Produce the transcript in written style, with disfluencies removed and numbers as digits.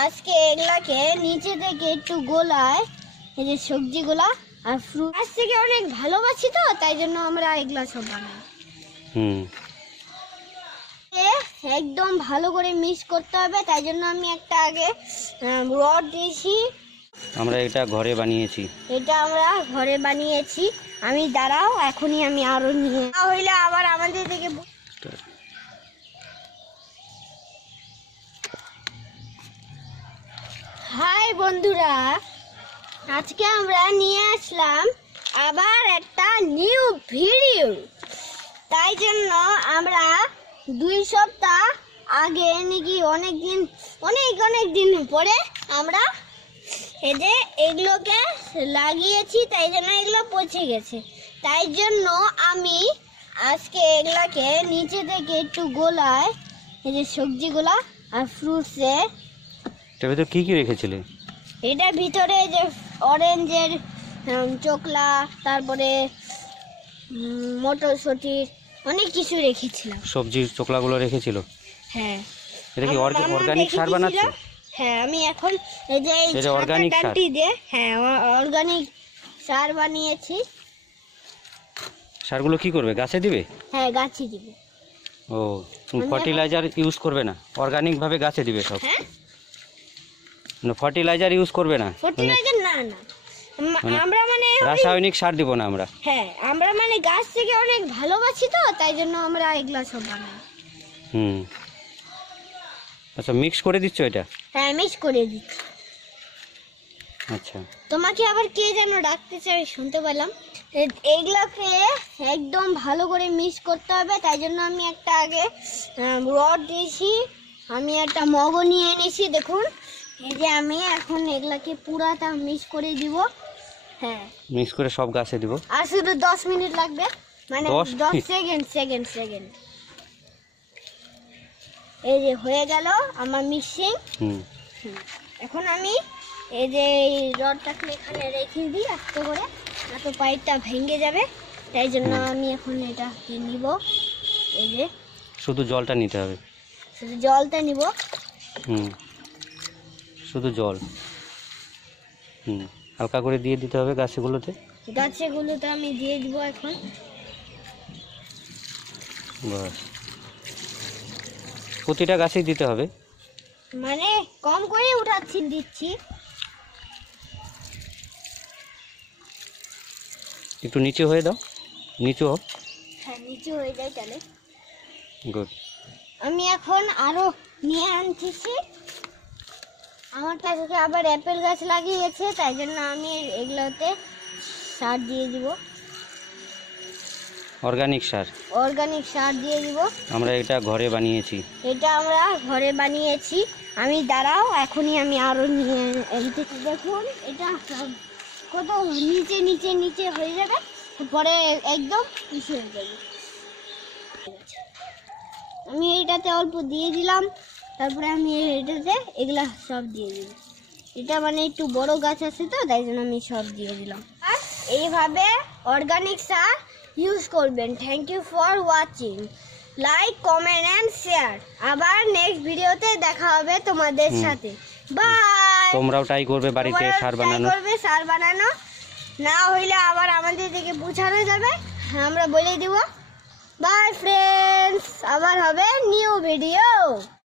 আজকে এগুলাকে নিচে থেকে একটু গোলায়, এই যে সবজিগুলা আর ফ্রুট আজ থেকে অনেক ভালোবাসি তো, তাই জন্য আমরা এগুলা সব বানাই। একদম ভালো করে মিক্স করতে হবে, তাই জন্য আমি একটা আগে রড দিয়েছি। আমরা এটা ঘরে বানিয়েছি। আমি দাঁড়াও, এখনই আমি আরো নিয়ে হইলে আবার আমাদের থেকে। হাই বন্ধুরা, আজকে আমরা নিয়ে আসলাম আবার একটা নিউ ভিডিও। তাই জন্য আমরা 2 সপ্তাহ আগে নাকি অনেক দিন পরে আমরা এই যে এগুলোকে লাগিয়েছি, তাই জন্য এগুলো পচে গেছে। তাই জন্য আমি আজকে এগুলাকে নিচে থেকে একটু গোলায়, এই যে সবজিগুলা আর ফ্রুটসে। এটার ভিতরে কি কি রেখেছিলে? এটার ভিতরে যে অরেঞ্জের চোকলা, তারপরে মটরশুঁটি, অনেক কিছু রেখেছিলাম। সবজির চোকলাগুলো রেখেছিল? হ্যাঁ। এটা কি অর্গানিক সার বানাচ্ছো? হ্যাঁ, আমি এখন এই যে অর্গানিক সার দিয়ে, হ্যাঁ অর্গানিক সার বানিয়েছি। সারগুলো কি করবে, গাছে দিবে? হ্যাঁ, গাছে দিবে। ও, তুমি ফার্টিলাইজার ইউজ করবে না, অর্গানিক ভাবে গাছে দিবে সব? হ্যাঁ, না ফার্টিলাইজার ইউজ করবে না? ফার্টিলাইজার না, আমরা মানে রাসায়নিক সার দিব না আমরা। হ্যাঁ, আমরা মানে গাছ থেকে অনেক ভালোবাসি তো, তাই জন্য আমরা এগুলা সব বানাই। আচ্ছা, মিক্স করে দিচ্ছ এটা? হ্যাঁ, মিক্স করে দিচ্ছি। আচ্ছা, তোমাকে আবার কে যেন ডাকতে চাই, শুনতে পেলাম। এইগুলোকে একদম ভালো করে মিক্স করতে হবে, তাই জন্য আমি একটা আগে রড দিয়েছি। আমি একটা মগও নিয়ে এনেছি, দেখুন। এই যে আমি এখন এগুলাকে পুরাটা মিক্স করে দিব। হ্যাঁ, মিক্স করে সব গাছে দিব। আর শুধু 10 মিনিট লাগবে, মানে 10 সেকেন্ড। এই যে হয়ে গেল আমার মিক্সিং। এখন আমি এই যে রডটাকে এখানে রেখে দিই আস্তে করে, না তো পাইপটা ভেঙে যাবে। তাই জন্য আমি এখন এটা নিব। এই যে শুধু জলটা নিতে হবে? শুধু জলটা নিব। শুধু জল হালকা করে দিয়ে দিতে হবে গাছগুলোতে আমি দিয়ে দিব এখন। বাস, প্রতিটা গাছেই দিতে হবে? মানে কম করে দিচ্ছি। একটু নিচে হয়ে দাও, নিচু হোক। হ্যাঁ, নিচু হয়ে যায় তাহলে। গুড। আমি এখন আরো নিয়ে আনতেছি। আমার কাছে আবার অ্যাপেল গাছ লাগিয়েছে, তাই জন্য আমি এগুলোতে সার দিয়ে দিব। অর্গানিক সার দিয়ে দিব। আমরা এটা ঘরে বানিয়েছি। আমি দাঁড়াও, এখনই আমি আরো নিয়ে দেখুন। এটা কত নিচে হয়ে যাবে, পরে একদম পিছু হয়ে যাবে। আমি এটাতে অল্প দিয়ে দিলাম, তারপরে আমি এটাতে এগুলা সব দিয়ে দিব। এটা মানে একটু বড় গাছ আছে তো, তাই জন্য আমি সব দিয়ে দিলাম। আর এইভাবে অর্গানিক সার ইউজ করবেন। Thank you for watching. Like, comment and share. আবার নেক্সট ভিডিওতে দেখা হবে তোমাদের সাথে। বাই। তোমরাও ট্রাই করবে বাড়িতে সার বানানো। না হইলে আবার আমাদের থেকে পৌঁছানো যাবে, আমরা বলে দিব। বাই ফ্রেন্ডস, আবার হবে নিউ ভিডিও।